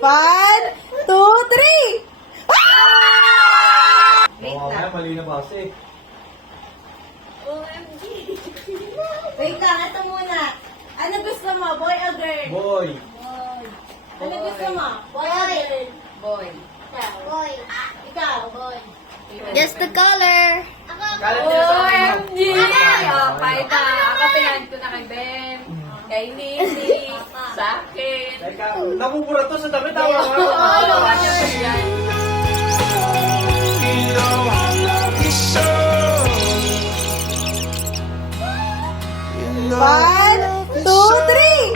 One, two, three! Oo nga, mali na base. OMG. Wait lang, ito muna. Ano gusto mo, boy or girl? Boy. Ano gusto mo, boy or girl? Boy. Ikaw. Boy. Ikaw. Boy. Guess the color. Kalat nila sa akin. OMG! Oh, kahit na ako pinahan ko na kay Ben, kay Nini, sa akin. Teka, namumura to sa dami. Tawa nga. Oo, kanya pa yan. One, two, three!